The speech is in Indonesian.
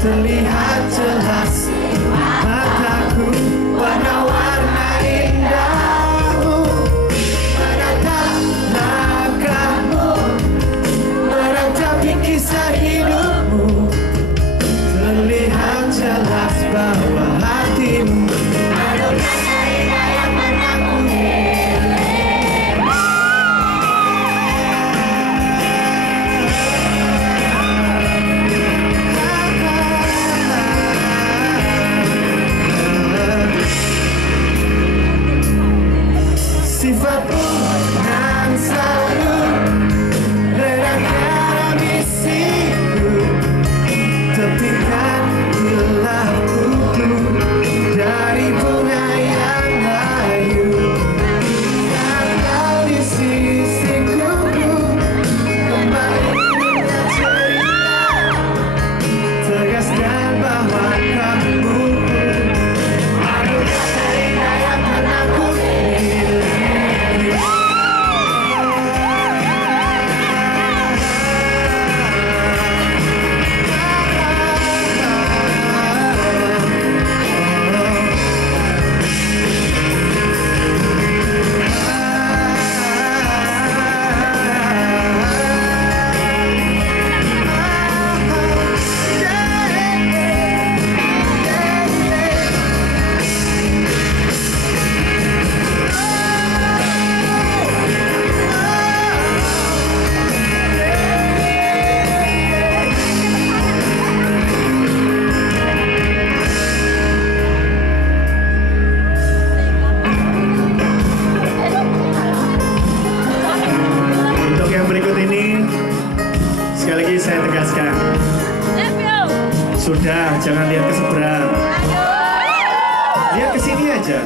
Terlihat jelas mataku, warna-warna indahmu, menatap langkahmu, meratapi kisah hidupmu. Terlihat jelas bahwa hatimu menemukan cerita yang pernah ku miliki. Sifatmu yang selalu menerangkan misiku, tepikan ilahku dari bunga yang layu. Kau di sisiku, kembali dengan cerita, tegaskan bahwa kamu adalah cerita yang pernah ku miliki. Sekali lagi saya tegaskan, sudah jangan lihat ke seberang, lihat ke sini aja.